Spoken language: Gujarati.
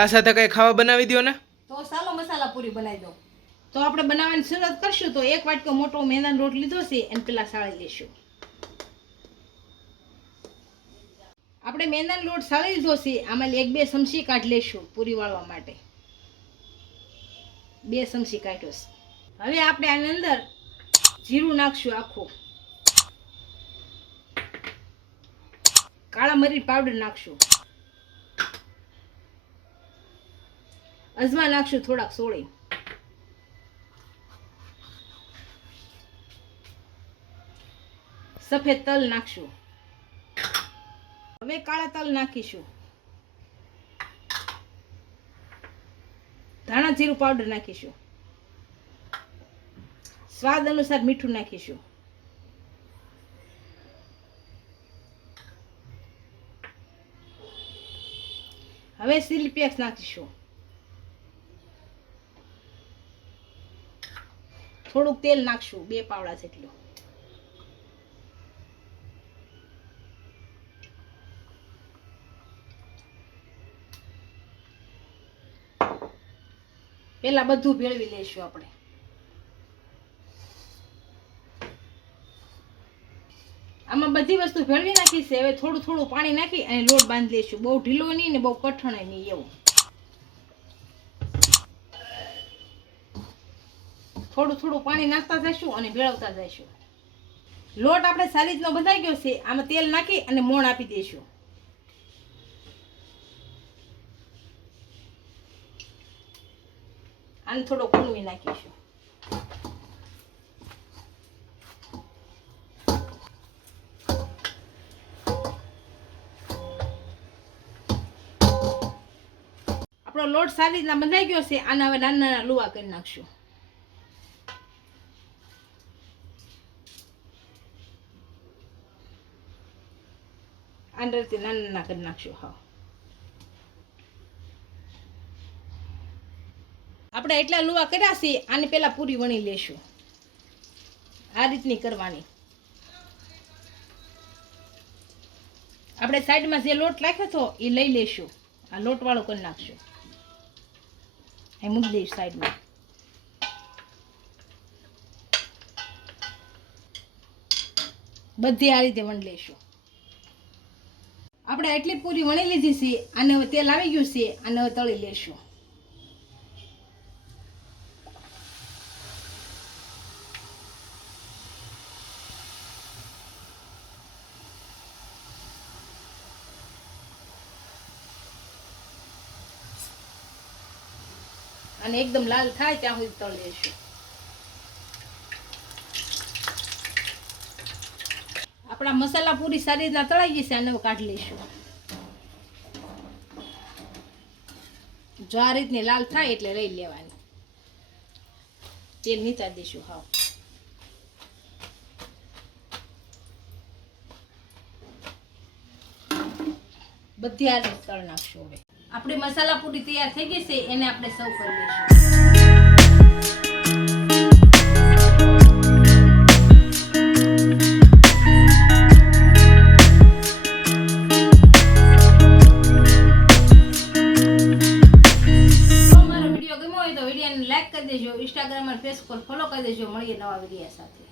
ચા સાથે કઈ ખાવા બનાવી દો ને. તો ચાલો મસાલા પૂરી બનાવી દો. તો આપણે બનાવવાની શરૂઆત કરશું. તો એક વાટકો મોટો મેંદાનો લોટ લીધો છે એને પેલા સાળી લેશું. આપણે મેંદાનો લોટ સાળી લીધો છે. આમાં 1-2 ચમચી કાઢી લેશું પૂરી વાળવા માટે. 2 ચમચી કાઢ્યો છે. હવે આપણે આની અંદર જીરું નાખશું આખું. કાળા મરી પાવડર નાખશું. અજમા નાખશું થોડાક સોળી. સફેદ તલ નાખશું. હવે કાળા તલ નાખીશું. ધાણા જીરું પાવડર નાખીશું. સ્વાદ અનુસાર મીઠું નાખીશું. હવે ચીલી પેસ્ટ નાખીશું. થોડુંક તેલ નાખશું 2 પાવડા જેટલું. પેલા બધું ભેળવી લઈશું આપણે. આમાં બધી વસ્તુ ભેળવી નાખી છે. હવે થોડું થોડું પાણી નાખી અને લોટ બાંધી લઈશું. બહુ ઢીલો નહીં ને બહુ કઠણ નહીં એવું. થોડું થોડું પાણી નાખતા જઈશું અને ભેળવતા જઈશું. લોટ આપણે સારી રીતનો બંધાઈ ગયો છે. આમાં તેલ નાખી અને મોણ આપી દઈશું. આને થોડો કૂણવી નાખીશું. આપણો લોટ સારી રીતના બંધાઈ ગયો છે. આના હવે નાના નાના લુવા કરી નાખશું. આના રીતે નાના નાના કરી નાખશું. હા, આપણે એટલા લુવા કર્યા છે. આને પેલા પૂરી વણી લેશું. આ રીતની કરવાની. આપણે સાઈડમાં જે લોટ રાખ્યો હતો એ લઈ લેશું. આ લોટ વાળો કરી નાખશું. એ મૂકી દઈશ સાઈડમાં. બધી આ રીતે વણી લેશું. આપણે એટલી પૂરી વણી લીધી છે. આને હવે તેલ આવી ગયું છે. આને હવે તળી લેશું. અને એકદમ લાલ થાય ત્યાં સુધી તળી લેશું. આપણા મસાલા પૂરી સારી રીતના તળાઈ ગઈ છે. આને કાઢી લઈશું. જો આ રીતની લાલ થાય એટલે લઈ લેવાની. તેલ નીતા દઈશું. હાવ બધી આ રીતે તળ નાખશું. હવે આપણી મસાલા પૂરી તૈયાર થઈ ગઈ છે. એને આપણે સર્વ કરી લઈશું. જો મારો વિડીયો ગમ્યો હોય તો વિડીયોને લાઈક કરી દેજો. ઇન્સ્ટાગ્રામ અને ફેસબુક પર ફોલો કરી દેજો. મળીએ નવા વિડીયો સાથે.